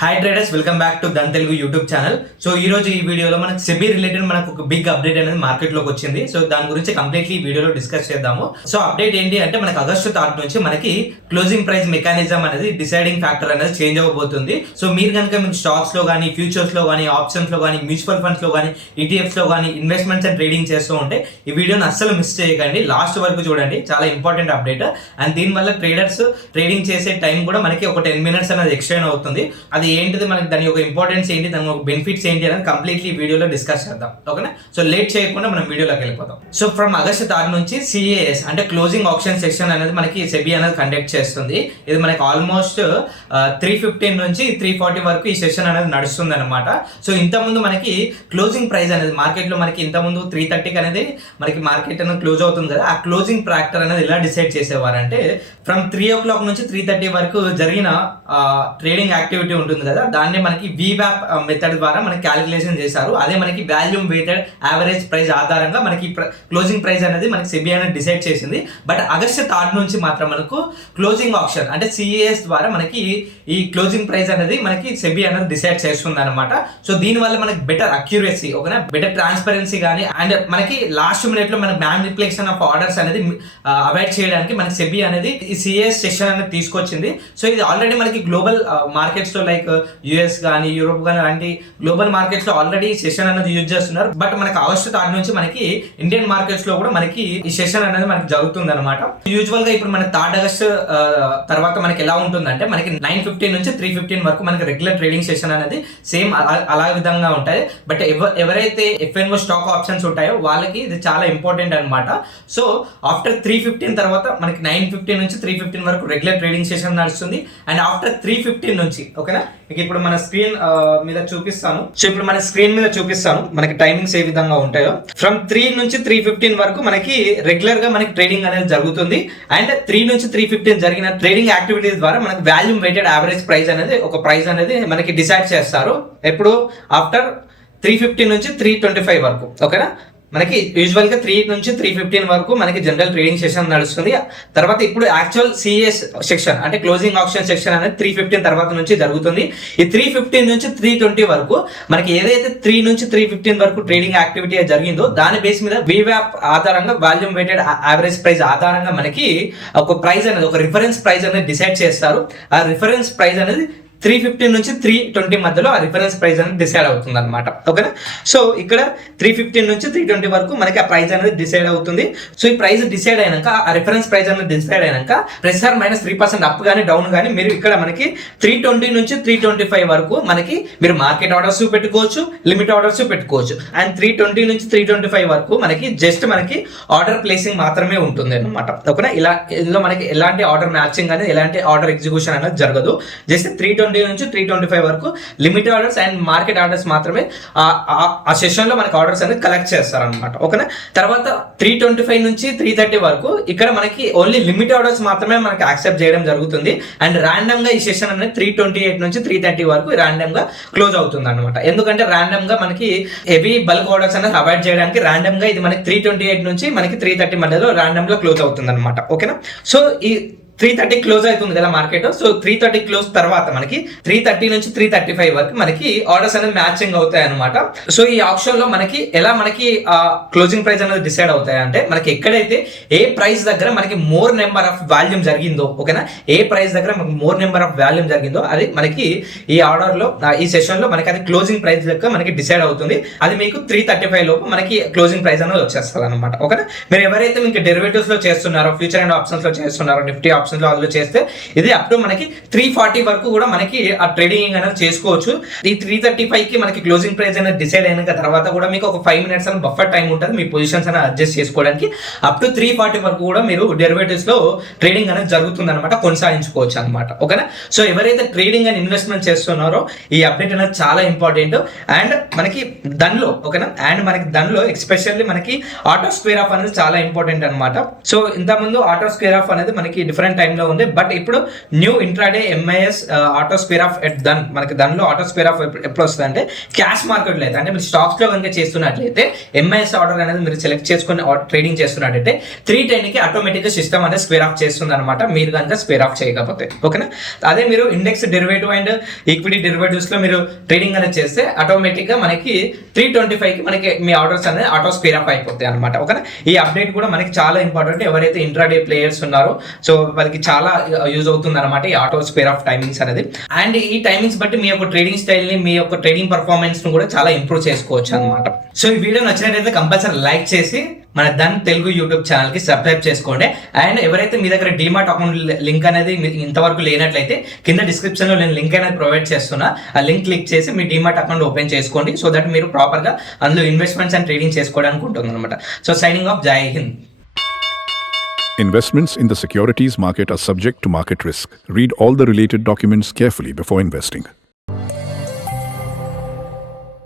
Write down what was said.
Hi traders, welcome back to Dhan Telugu YouTube channel. So ఈ రోజు ఈ వీడియోలో మనకు సెబీ రిలేటెడ్ మనకు ఒక బిగ్ అప్డేట్ అనేది మార్కెట్ లోకి వచ్చింది. సో దాని గురించి కంప్లీట్లీ ఈ వీడియోలో డిస్కస్ చేద్దాము. సో అప్డేట్ ఏంటి అంటే మనకి ఆగస్టు 3 నుంచి మనకి క్లోజింగ్ ప్రైస్ మెకానిజం అనేది డిసైడింగ్ ఫ్యాక్టర్ అనేది చేంజ్ అవ్వబోతుంది. సో మీరు కనుక మీకు స్టాక్స్ లో కానీ, ఫ్యూచర్స్ లో కానీ, ఆప్షన్స్ లో కానీ, మ్యూచువల్ ఫండ్స్ లో కానీ, ఈటీఎఫ్స్ లో కానీ ఇన్వెస్ట్మెంట్స్ అండ్ ట్రేడింగ్ చేస్తూ ఉంటే ఈ వీడియోని అస్సలు మిస్ చేయకండి, లాస్ట్ వరకు చూడండి. చాలా ఇంపార్టెంట్ అప్డేట్. అండ్ దీనివల్ల ట్రేడర్స్ ట్రేడింగ్ చేసే టైం కూడా మనకి ఒక 10 minutes అనేది ఎక్స్టెండ్ అవుతుంది. అది ఏంటిది, మనకి దాని యొక్క ఇంపార్టెన్స్ ఏంటి, దాని ఒక బెనిఫిట్స్ ఏంటి అనేది కంప్లీట్లీ వీడియోలో డిస్కస్ చేద్దాం. ఓకేనా? సో లేట్ చేయకుండా మనం వీడియోలోకి వెళ్ళిపోతాం. సో ఫ్రమ్ ఆగస్టు 3 నుంచి CAS అంటే క్లోజింగ్ ఆప్షన్ సెక్షన్ అనేది మనకి సెబీ అనేది కండక్ట్ చేస్తుంది. ఇది మనకి ఆల్మోస్ట్ 315 నుంచి 340 వరకు ఈ సెషన్ అనేది నడుస్తుంది అనమాట. సో ఇంతకుముందు మనకి క్లోజింగ్ ప్రైస్ అనేది మార్కెట్ లో మనకి ఇంతకుముందు 330 అనేది మనకి మార్కెట్ అనేది క్లోజ్ అవుతుంది కదా. ఆ క్లోజింగ్ ఫ్యాక్టర్ అనేది ఎలా డిసైడ్ చేసేవారంటే ఫ్రమ్ 3 o'clock నుంచి 330 వరకు జరిగిన ట్రేడింగ్ యాక్టివిటీ ఉంటుంది కదా, దాన్ని మనకి VWAP మెథడ్ ద్వారా మనకి క్యాలిక్యులేషన్ చేశారు. అదే మనకి వాల్యూమ్ వెయిటెడ్ యావరేజ్ ప్రైస్ ఆధారంగా మనకి క్లోజింగ్ ప్రైస్ అనేది మనకి సెబీ అనేది డిసైడ్ చేసింది. బట్ ఆగస్టు 3 నుంచి మాత్రం మనకు క్లోజింగ్ ఆప్షన్ అంటే CAS ద్వారా మనకి ఈ క్లోజింగ్ ప్రైస్ అనేది మనకి సెబీ అనేది డిసైడ్ చేస్తుంది అనమాట. సో దీని వల్ల మనకి బెటర్ అక్యురసీ, ఓకేనా, బెటర్ ట్రాన్స్పరెన్సీ కానీ, అండ్ మనకి లాస్ట్ మినిట్ లో మన మ్యానిపులేషన్ ఆఫ్ ఆర్డర్స్ అనేది అవాయిడ్ చేయడానికి మనకి సెబీ అనేది ఈ CAS సెషన్ అనేది తీసుకొచ్చింది. సో ఇది ఆల్రెడీ మనకి గ్లోబల్ మార్కెట్స్ లో లైక్ US కానీ, యూరోప్ కానీ అలాంటి గ్లోబల్ మార్కెట్స్ లో ఆల్రెడీ సెషన్ అనేది యూజ్ చేస్తున్నారు. బట్ మనకి ఆగస్టు 3 నుంచి మనకి ఇండియన్ మార్కెట్స్ లో కూడా మనకి ఈ సెషన్ అనేది మనకి జరుగుతుంది అనమాట. యూజువల్ గా ఇప్పుడు మన 3 ఆగస్టు తర్వాత మనకి ఎలా ఉంటుందంటే మనకి 9:15 నుంచి 3:15 వరకు మనకి రెగ్యులర్ ట్రేడింగ్ సెషన్ అనేది సేమ్ అలా విధంగా ఉంటాయి. బట్ ఎవరైతే FNO స్టాక్ ఆప్షన్స్ ఉంటాయో వాళ్ళకి ఇది చాలా ఇంపార్టెంట్ అనమాట. సో ఆఫ్టర్ 3:15 తర్వాత మనకి 9:15 నుంచి 3:15 వరకు రెగ్యులర్ ట్రేడింగ్ సెషన్ నడుస్తుంది. అండ్ ఆఫ్టర్ 3:15 నుంచి, ఓకేనా, మీకు ఇప్పుడు మన స్క్రీన్ మీద చూపిస్తాను. సో ఇప్పుడు మన స్క్రీన్ మీద చూపిస్తాను మనకి టైమింగ్స్ ఏ విధంగా ఉంటాయో. ఫ్రమ్ 3 నుంచి 3:15 వరకు మనకి రెగ్యులర్ గా మనకి ట్రేడింగ్ అనేది జరుగుతుంది. అండ్ 3 నుంచి 3:15 జరిగిన ట్రేడింగ్ యాక్టివిటీస్ ద్వారా మనకి వాల్యూమ్ వెయిటెడ్ యావరేజ్ ప్రైస్ అనేది ఒక ప్రైస్ అనేది మనకి డిసైడ్ చేస్తారు. ఎప్పుడు ఆఫ్టర్ 3:15 నుంచి 3:25 వరకు, ఓకేనా. మనకి యూజువల్ గా 3 నుంచి 3:15 వరకు మనకి జనరల్ ట్రేడింగ్ సెషన్ నడుస్తుంది. తర్వాత ఇప్పుడు యాక్చువల్ CAS సెక్షన్ అంటే క్లోజింగ్ ఆప్షన్ సెక్షన్ అనేది 3:15 తర్వాత నుంచి జరుగుతుంది. ఈ 3:15 నుంచి 3:20 వరకు మనకి ఏదైతే 3 నుంచి 3:15 వరకు ట్రేడింగ్ యాక్టివిటీ జరిగిందో దాని బేస్ మీద VWAP ఆధారంగా వాల్యూమ్ వెయిటెడ్ యావరేజ్ ప్రైస్ ఆధారంగా మనకి ఒక ప్రైస్ అనేది, ఒక రిఫరెన్స్ ప్రైస్ అనేది డిసైడ్ చేస్తారు. ఆ రిఫరెన్స్ ప్రైస్ అనేది 3:15 నుంచి 3:20 మధ్యలో ఆ రిఫరెన్స్ ప్రైస్ అనేది డిసైడ్ అవుతుంది అనమాట. ఓకేనా? సో ఇక్కడ 3:15 నుంచి 3:20 వరకు మనకి ఆ ప్రైస్ అనేది డిసైడ్ అవుతుంది. సో ఈ ప్రైస్ డిసైడ్ అయినాక, ఆ రిఫరెన్స్ ప్రైస్ అనేది డిసైడ్ అయినాక +-3% అప్ కానీ డౌన్ కానీ మీరు ఇక్కడ మనకి 320 నుంచి 325 వరకు మనకి మీరు మార్కెట్ ఆర్డర్స్ పెట్టుకోవచ్చు, లిమిట్ ఆర్డర్స్ పెట్టుకోవచ్చు. అండ్ 320 నుంచి 325 వరకు మనకి జస్ట్ మనకి ఆర్డర్ ప్లేసింగ్ మాత్రమే ఉంటుంది అనమాట. ఓకేనా? ఇందులో మనకి ఎలాంటి ఆర్డర్ మ్యాచింగ్ అనేది, ఎలాంటి ఆర్డర్ ఎగ్జిక్యూషన్ అనేది జరగదు. జస్ట్ 320 నుంచి 325 వరకు limit orders and market orders మాత్రమే ఆ సెషన్ లో మనకి ఆర్డర్స్ అనేది కలెక్ట్ చేస్తారనమాట. ఓకేనా? తర్వాత 325 నుంచి 330 వరకు ఇక్కడ మనకి ఓన్లీ లిమిట్ ఆర్డర్స్ మాత్రమే మనకి యాక్సెప్ట్ చేయడం జరుగుతుంది. అండ్ ర్యాండమ్ గా ఈ సెషన్ అనేది 328 నుంచి 330 వరకు ర్యాండమ్ గా క్లోజ్ అవుతుంది అనమాట. ఎందుకంటే ర్యాండమ్ గా మనకి హెవీ బల్క్ ఆర్డర్స్ అనేది అవాయిడ్ చేయడానికి ర్యాండమ్ గా ఇది మనకి 328 నుంచి మనకి 330 మధ్యలో ర్యాండమ్ గా క్లోజ్ అవుతుంది అనమాట. ఓకేనా? సో ఈ 330 క్లోజ్ అవుతుంది కదా మార్కెట్. సో 330 క్లోజ్ తర్వాత మనకి 330 నుంచి 335 వరకు మనకి ఆర్డర్స్ అనేది మ్యాచింగ్ అవుతాయి అనమాట. సో ఈ ఆప్షన్ లో మనకి ఎలా మనకి క్లోజింగ్ ప్రైస్ అనేది డిసైడ్ అవుతాయి అంటే మనకి ఎక్కడైతే ఏ ప్రైస్ దగ్గర మనకి మోర్ నెంబర్ ఆఫ్ వాల్యూమ్ జరిగిందో, ఓకేనా, ఏ ప్రైస్ దగ్గర మనకి మోర్ నెంబర్ ఆఫ్ వాల్యూమ్ జరిగిందో అది మనకి ఈ ఆర్డర్ లో, ఈ సెషన్ లో మనకి అది క్లోజింగ్ ప్రైస్ లెక్క మనకి డిసైడ్ అవుతుంది. అది మీకు 335 లోపు మనకి క్లోజింగ్ ప్రైస్ అనేది వచ్చేస్తుంది అనమాట. ఓకేనా? మీరు ఎవరైతే మీకు డెరివేటివ్స్ లో చేస్తున్నారో, ఫ్యూచర్ అండ్ ఆప్షన్స్ లో చేస్తున్నారో, నిఫ్టీ ఆప్షన్స్ లో చేస్తే ఇది అప్ టు మనకి 340 వరకు కూడా మనకి ఆ ట్రేడింగ్ అనేది చేసుకోవచ్చు. ఈ 335 కి మనకి క్లోజింగ్ ప్రైస్ అనేది డిసైడ్ అయిన తర్వాత కూడా మీకు ఒక 5 minutes అని బఫర్ టైం ఉంటుంది మీ పొజిషన్స్ అనేది అడ్జస్ట్ చేసుకోవడానికి. అప్ టు 340 వరకు కూడా మీరు డెరివేటివ్స్ లో ట్రేడింగ్ అనేది జరుగుతుంది అనమాట, కొనసాగించుకోవచ్చు అనమాట. ఓకేనా? సో ఎవరైతే ట్రేడింగ్ అండ్ ఇన్వెస్ట్మెంట్ చేస్తున్నారో ఈ అప్డేట్ అనేది చాలా ఇంపార్టెంట్. అండ్ మనకి దానిలో, ఓకేనా, అండ్ మనకి దానిలో ఎస్పెషల్లీ మనకి ఆటో స్క్వేర్ ఆఫ్ అనేది చాలా ఇంపార్టెంట్ అనమాట. సో ఇంత ముందు ఆటో స్క్వేర్ ఆఫ్ అనేది మనకి డిఫరెంట్ టైంలో ఉంది. బట్ ఇప్పుడు new intraday MIS auto spare of at done, మనకి దానిలో ఆటో స్పేర్ ఆఫ్ ఎప్పుడు వస్తుంది అంటే క్యాష్ మార్కెట్లో అయితే, అంటే మీరు స్టాక్స్లో కనుక చేస్తున్నట్లయితే ఎంఐఎస్ ఆర్డర్ అనేది మీరు సెలెక్ట్ చేసుకుని ట్రేడింగ్ చేస్తున్నట్టయితే 310కి ఆటోమేటిక్గా సిస్టమ్ అనేది స్క్వేర్ ఆఫ్ చేస్తుంది అనమాట, మీరు కనుక స్క్వేర్ ఆఫ్ చేయకపోతే. ఓకేనా, అదే మీరు index derivative and equity derivatives లో మీరు ట్రేడింగ్ అనేది చేస్తే ఆటోమేటిక్గా మనకి 325కి మనకి మీ ఆర్డర్స్ అనేది ఆటో స్క్వేర్ ఆఫ్ అయిపోతాయి అనమాట. ఓకేనా, ఈ అప్డేట్ కూడా మనకి చాలా ఇంపార్టెంట్. ఎవరైతే ఇంట్రాడే ప్లేయర్స్ ఉన్నారో సో వాళ్ళకి చాలా యూజ్ అవుతుంది అనమాట ఈ ఆటో స్క్వేర్ ఆఫ్ టైమింగ్స్ అనేది. అండ్ ఈ టైమింగ్స్ బట్టి మీ యొక్క ట్రేడింగ్ స్టైల్ ని, మీ యొక్క ట్రేడింగ్ పర్ఫార్మెన్స్ ను కూడా చాలా ఇంప్రూవ్ చేసుకోవచ్చు అనమాట. సో ఈ వీడియో నచ్చినట్లయితే కంపల్సరీ లైక్ చేసి మన ధన్ తెలుగు యూట్యూబ్ ఛానల్ కి సబ్స్క్రైబ్ చేసుకోండి. అండ్ ఎవరైతే మీ దగ్గర డిమార్ట్ అకౌంట్ లింక్ అనేది ఇంతవరకు లేనట్లయితే కింద డిస్క్రిప్షన్ లో నేను లింక్ అనేది ప్రొవైడ్ చేస్తున్నా, ఆ లింక్ క్లిక్ చేసి మీ డిమార్ట్ అకౌంట్ ఓపెన్ చేసుకోండి. సో దట్ మీరు ప్రాపర్ గా అందులో ఇన్వెస్ట్మెంట్స్ అండ్ ట్రేడింగ్ చేసుకోవడానికి ఉంటుంది అనమాట. సో సైనింగ్ ఆఫ్, జై Hind. Investments in the securities market are subject to market risk. Read all the related documents carefully before investing.